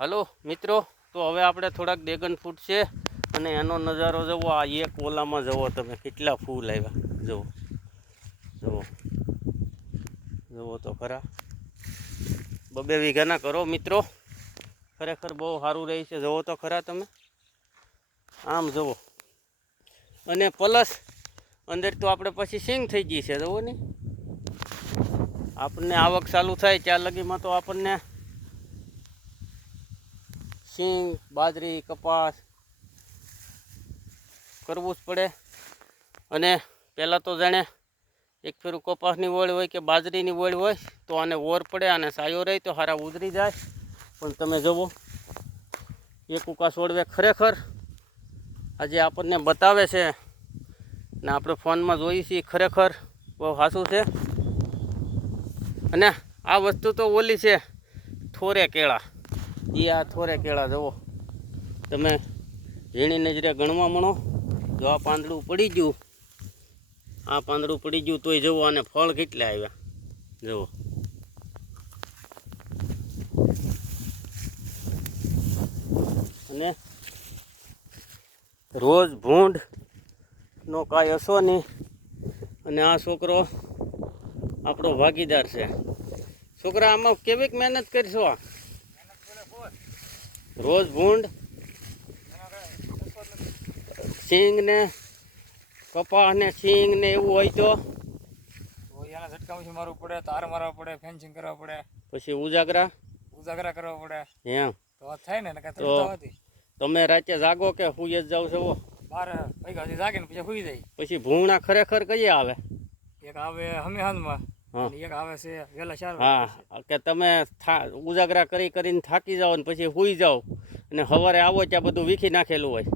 Hello મિત્રો, તો હવે આપણે થોડાક ડ્રેગન ફ્રૂટ છે અને એનો નજારો જુઓ. આ એક ઓલામાં જુઓ તમે કેટલા ફૂલ આવ્યા. જુઓ જુઓ જુઓ તો ખરા. 2 વીઘાના કરો મિત્રો, ખરેખર બહુ સારું રહે છે. જુઓ તો ખરા તમે, આમ જુઓ. અને પ્લસ અંદર તો આપણે પછી સિંગ થઈ ગઈ છે. જુઓ ને, આપણને આવક ચાલુ થાય ત્યાં લગીમાં તો આપણને સિંગ, બાજરી, કપાસ કરવું જ પડે. અને પહેલાં તો જાણે એક ફેરું કપાસની વોળ હોય કે બાજરીની વોળ હોય તો આને ઓર પડે અને સાયો રહે તો સારા ઉતરી જાય. પણ તમે જુઓ, એક ઉકા છોડવે ખરેખર આજે આપણને બતાવે છે ને આપણે ફોનમાં જોઈએ છીએ, ખરેખર બહુ સાચું છે. અને આ વસ્તુ તો ઓલી છે થોરે કેળા. આ થોરે કેળા જુઓ તમે, ઝીણી નજરે ગણવા મળો. જો આ પાંદડું પડી ગયું, આ પાંદડું પડી ગયું તોય જુઓ અને ફળ કેટલા આવ્યા. જુઓ અને રોજ ભૂંડનો કાંઈ હશો નહીં. અને આ છોકરો આપણો ભાગીદાર છે. છોકરા આમાં કેવીક મહેનત કરશો? રોજ ભૂંડ, સિંગ ને કપાસ ને સિંગ ને એવું હોય તો એના ઝટકા પછી મારવું પડે, તાર મારવા પડે, ફેન્સિંગ કરવા પડે, પછી ઉજાગરા કરવા પડે. એમ તો થાય ને તો તમે રાતે જાગો કે સુઈ જ જાવ છો? 12 વાગ્યા સુધી જાગે ને પછી સુઈ જાય. પછી ભૂંગણા ખરેખર કઈ આવે? એક આવે હમીહાંદમાં, એક આવે છે વહેલા 4 વાગે. હા, કે તમે ઉજાગરા કરીને થાકી જાઓ ને પછી સુઈ જાઓ અને સવારે આવો ત્યાં બધું વીખી નાખેલું હોય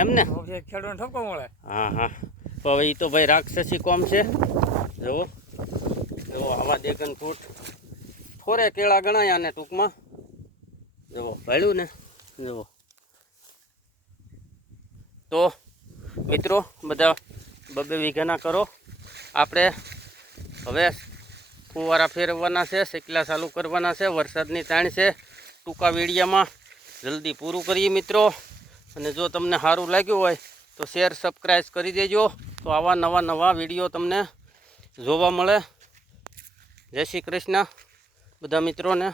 એમ ને? ખેડૂતને ઠપકો મળે. હા હા, તો હવે એ તો ભાઈ રાક્ષસી કોમ છે. જુઓ જુઓ, આવા ડ્રેગન ફ્રૂટ થોરે કેળા ગણાયા ને ટૂંકમાં. જુઓ ભળ્યું ને. જુઓ તો મિત્રો, બધા 2 વીઘાના કરો. આપણે હવે ફુવારા ફેરવવાના છે, શેકલા ચાલુ કરવાના છે. વરસાદની તાણ છે. ટૂંકા વીડિયામાં જલ્દી પૂરું કરીએ મિત્રો. અને જો તમને સારું લાગ્યું હોય તો શેર, સબસ્ક્રાઈબ કરી દેજો. તો આવા નવા વિડીયો તમને જોવા મળે. જય શ્રી કૃષ્ણ બધા મિત્રોને.